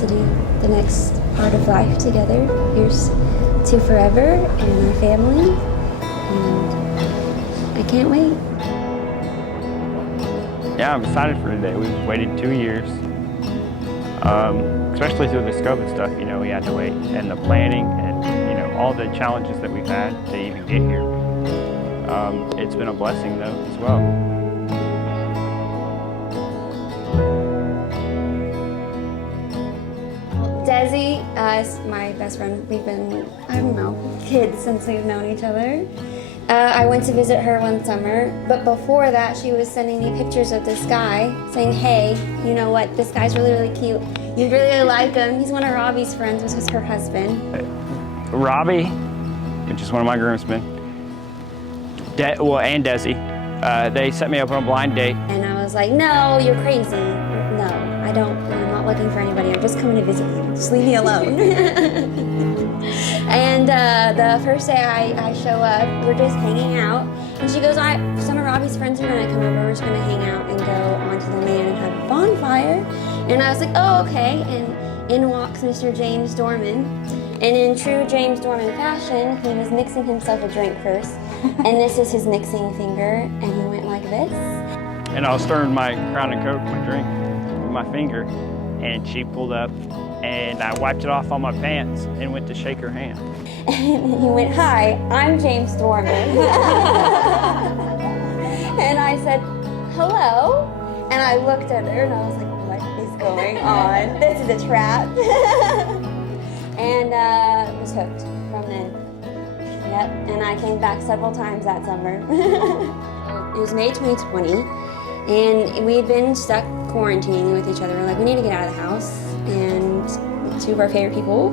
to do the next part of life together. Here's to forever and our family, and I can't wait. Yeah, I'm excited for today. We've waited 2 years, especially through this COVID stuff. You know, we had to wait, and the planning, and you know, all the challenges that we've had to even get here. It's been a blessing though as well. Desi is my best friend. We've been, I don't know, kids since we've known each other. I went to visit her one summer, but before that she was sending me pictures of this guy saying, hey, you know what, this guy's really, really cute. You'd really like him. He's one of Robbie's friends, which is her husband. Robbie, which is one of my groomsmen, and Desi, they set me up on a blind date. And I was like, no, you're crazy. No, I'm not looking for anybody. I'm just coming to visit you. Just leave me alone. And the first day I show up, we're just hanging out. And she goes, some of Robbie's friends are gonna come over. We're just gonna hang out and go onto the land and have a bonfire. And I was like, oh, okay. And in walks Mr. James Dorman. And in true James Dorman fashion, he was mixing himself a drink first. And this is his mixing finger. And he went like this. And I was stirring my Crown and Coke, my drink, with my finger. And she pulled up, and I wiped it off on my pants and went to shake her hand. And he went, hi, I'm James Dorman. And I said, hello. And I looked at her and I was like, what is going on? This is a trap. And was hooked from then. Yep, and I came back several times that summer. It was May 2020, and we had been stuck quarantining with each other. We're like, we need to get out of the house. And two of our favorite people,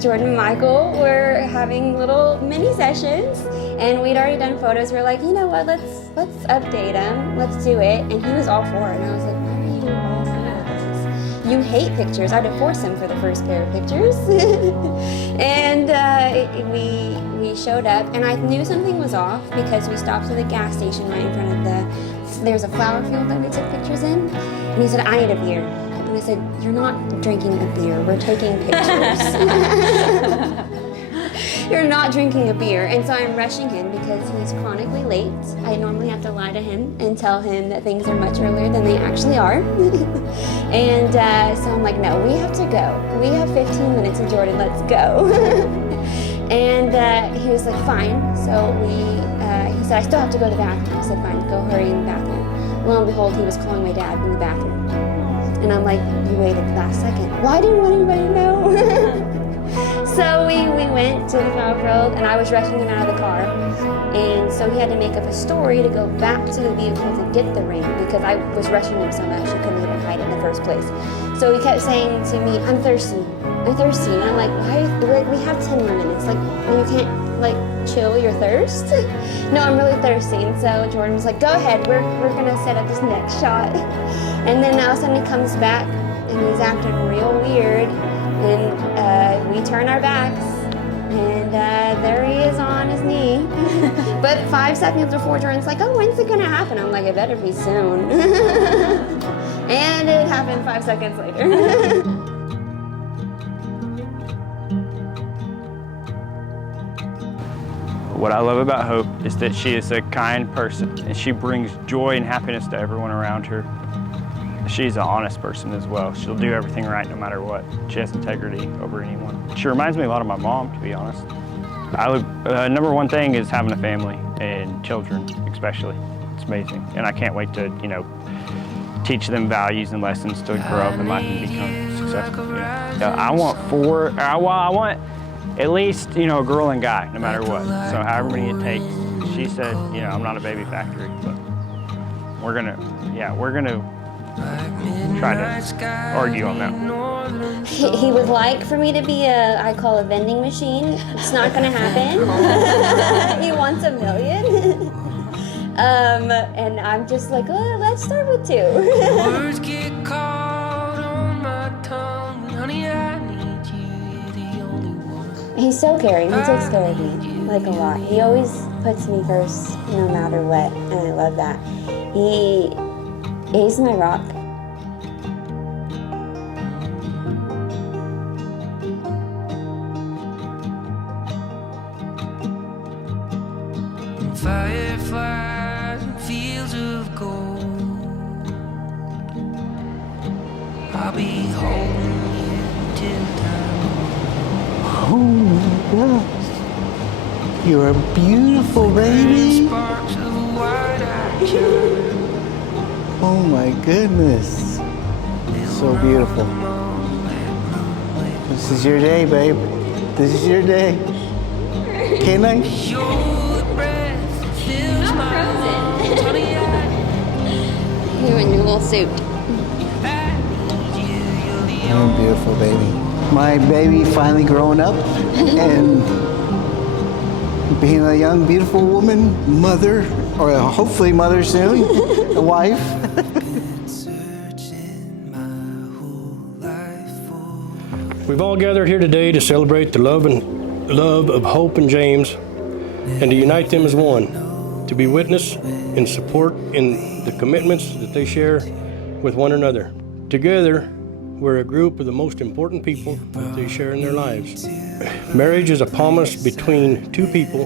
Jordan and Michael, were having little mini sessions, and we'd already done photos. We were like, you know what, let's update him, let's do it. And he was all for it, and I was like, why are you all for this? You hate pictures. I had to force him for the first pair of pictures. And we showed up, and I knew something was off because we stopped at the gas station right in front of there's a flower field that we took pictures in, and he said, I need a beer. And I said, you're not drinking a beer, we're taking pictures. You're not drinking a beer. And so I'm rushing him because he's chronically late. I normally have to lie to him and tell him that things are much earlier than they actually are. And so I'm like, no, we have to go. We have 15 minutes with Jordan, let's go. And he was like, fine. So he said, I still have to go to the bathroom. I said, fine, go hurry in the bathroom. Lo and behold, he was calling my dad in the bathroom. And I'm like, you waited the last second. Well, I didn't want anybody to know. So we went to the flower field, and I was rushing him out of the car. And so he had to make up a story to go back to the vehicle to get the ring because I was rushing him so much he couldn't even hide it in the first place. So he kept saying to me, I'm thirsty. I'm thirsty. And I'm like, why? Like, we have 10 more minutes. Like, you can't, like, chill your thirst? No, I'm really thirsty. And so Jordan was like, go ahead. We're going to set up this next shot. And then all of a sudden he comes back, and he's acting real weird. And we turn our backs, and there he is on his knee. But 5 seconds before, Jordan's like, oh, when's it going to happen? I'm like, it better be soon. And it happened 5 seconds later. What I love about Hope is that she is a kind person, and she brings joy and happiness to everyone around her. She's an honest person as well. She'll do everything right no matter what. She has integrity over anyone. She reminds me a lot of my mom, to be honest. Number one thing is having a family and children, especially. It's amazing, and I can't wait to, you know, teach them values and lessons to grow up in life and become successful. You know? I want at least, you know, a girl and guy, no matter what. So however many it takes. She said, you know, I'm not a baby factory, but we're gonna try to argue on that. He would like for me to be I call a vending machine. It's not gonna happen. He wants 1 million. And I'm just like, oh, let's start with 2. Words get caught on my tongue, honey, I need you, the only one. He's so caring. He takes care of me, like, a lot. He always puts me first, no matter what, and I love that. He's my rock. I'll be holding you till time. Oh my gosh. You're a beautiful baby. Sparks of a wide-eyed child. Oh my goodness. So beautiful. This is your day, babe. This is your day. Can I? Your breath fills I'm my frozen. tummy. You in your little suit. You're a beautiful baby. My baby finally growing up and being a young, beautiful woman, mother, or hopefully mother soon, a wife. We've all gathered here today to celebrate the love of Hope and James and to unite them as one, to be witness and support in the commitments that they share with one another. Together, we're a group of the most important people that they share in their lives. Marriage is a promise between two people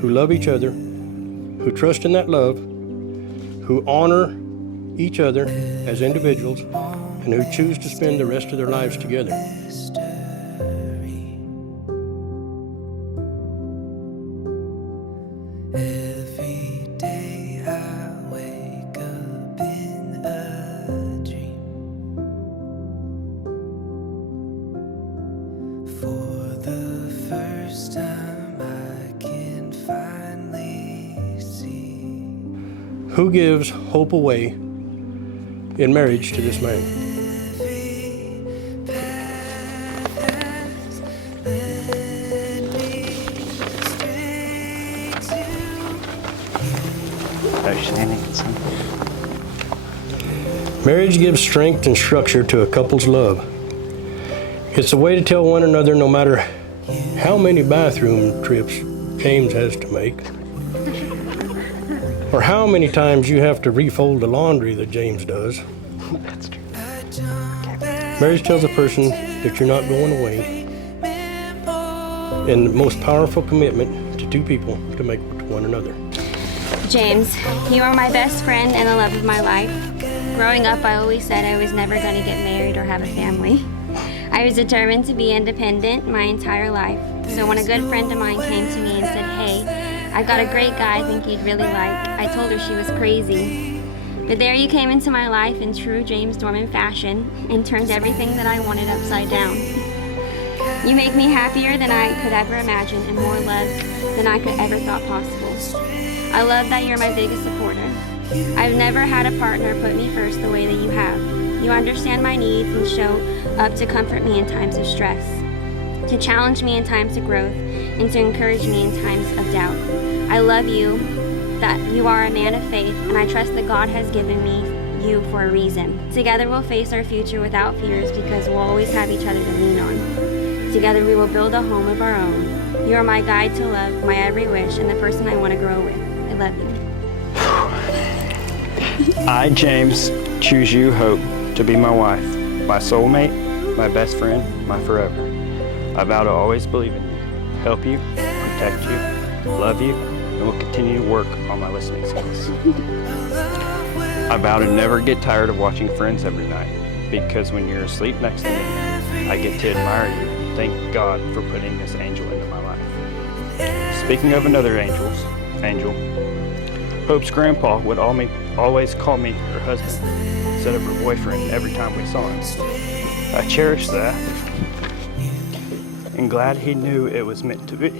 who love each other, who trust in that love, who honor each other as individuals, and who choose to spend the rest of their lives together. Every day I wake up in a dream. For the first time I can finally see. Who gives hope away in marriage to this man? Marriage gives strength and structure to a couple's love. It's a way to tell one another no matter how many bathroom trips James has to make, or how many times you have to refold the laundry that James does. That's true. Marriage tells a person that you're not going away, and the most powerful commitment to two people to make to one another. James, you are my best friend and the love of my life. Growing up, I always said I was never going to get married or have a family. I was determined to be independent my entire life. So when a good friend of mine came to me and said, "Hey, I've got a great guy I think you'd really like," I told her she was crazy. But there you came into my life in true James Dorman fashion and turned everything that I wanted upside down. You make me happier than I could ever imagine and more loved than I could ever thought possible. I love that you're my biggest supporter. I've never had a partner put me first the way that you have. You understand my needs and show up to comfort me in times of stress, to challenge me in times of growth, and to encourage me in times of doubt. I love you, that you are a man of faith, and I trust that God has given me you for a reason. Together we'll face our future without fears because we'll always have each other to lean on. Together we will build a home of our own. You are my guide to love, my every wish, and the person I want to grow with. I love you. I, James, choose you, Hope, to be my wife, my soulmate, my best friend, my forever. I vow to always believe in you, help you, protect you, love you, and will continue to work on my listening skills. I vow to never get tired of watching Friends every night, because when you're asleep next to me, I get to admire you and thank God for putting this angel into my life. Speaking of another angel, Hope's grandpa would always call me her husband instead of her boyfriend every time we saw him. I cherish that and glad he knew it was meant to be.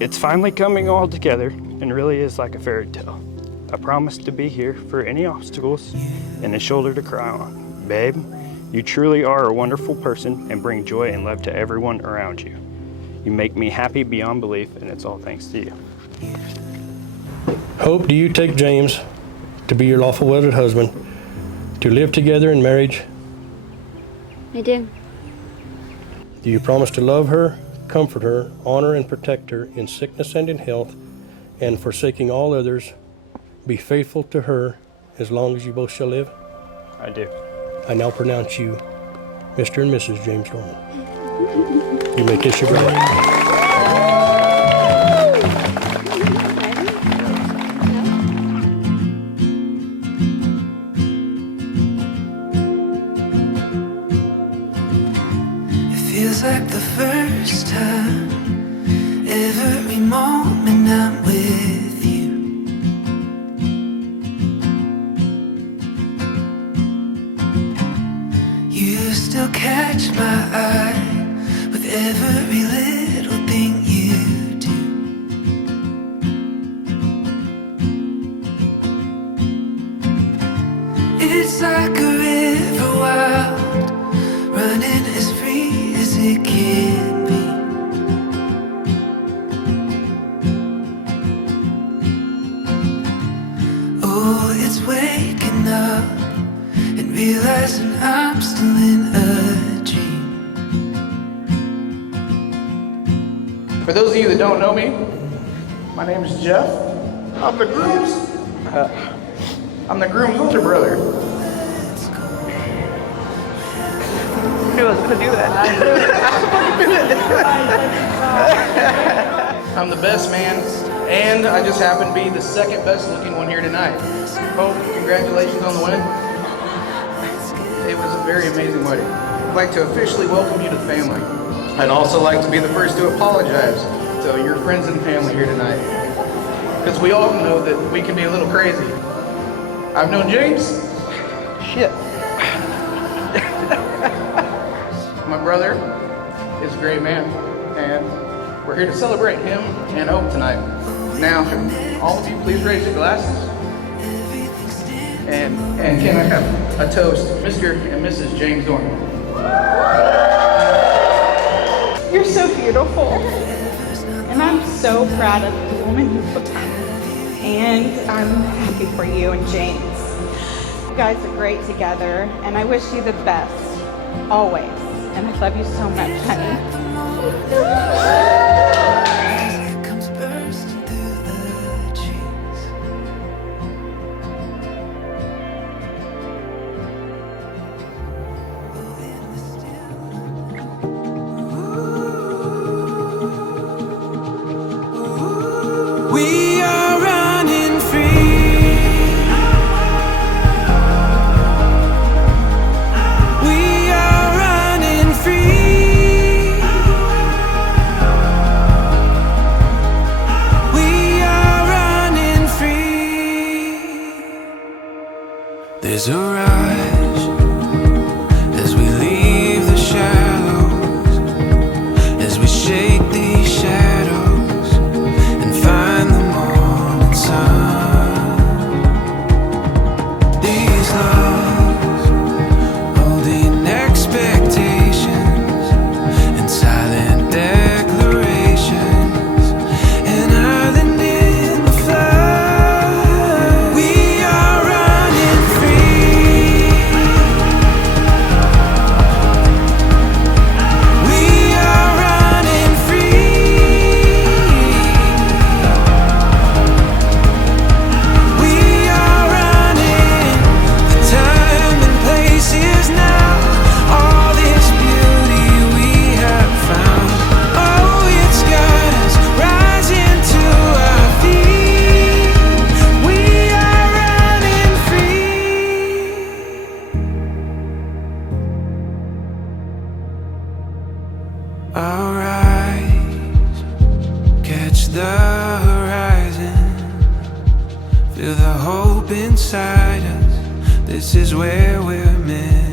It's finally coming all together and really is like a fairy tale. I promise to be here for any obstacles and a shoulder to cry on. Babe, you truly are a wonderful person and bring joy and love to everyone around you. You make me happy beyond belief, and it's all thanks to you. Hope, do you take James to be your lawful wedded husband, to live together in marriage? I do. Do you promise to love her, comfort her, honor and protect her in sickness and in health, and forsaking all others, be faithful to her as long as you both shall live? I do. I now pronounce you Mr. and Mrs. James Dorman. You may kiss your bride. feels like the first time. Every moment I'm with you. You still catch my eye with every little thing you do. It's like a river wild, running as free as it can be. Oh, it's waking up and realizing I'm still in a dream. For those of you that don't know me, my name is Jeff. I'm the groom's older brother. Knew I was gonna do that. I'm the best man, and I just happen to be the second best looking one here tonight. Oh, congratulations on the win. It was a very amazing wedding. I'd like to officially welcome you to the family. I'd also like to be the first to apologize to your friends and family here tonight, because we all know that we can be a little crazy. I've known James. Shit. My brother is a great man, and we're here to celebrate him and Hope tonight. Now, all of you, please raise your glasses. And can I have a toast, Mr. and Mrs. James Dorman? You're so beautiful, and I'm so proud of the woman you've become, and I'm happy for you and James. You guys are great together, and I wish you the best, always, and I love you so much, honey. It comes bursting through the trees. We are running free. We are running free. We are running free. There's a rush as we leave the shallows, as we shake these shadows and find the morning sun. These lungs holding expectations and silent declarations, an island in the flood. We are running free. We are running free. We are running. The time and place is now. All this beauty we have found. Oh, it's got us rising to our feet. We are running free. I'll rise, catch the horizon, feel the hope inside us. This is where we're meant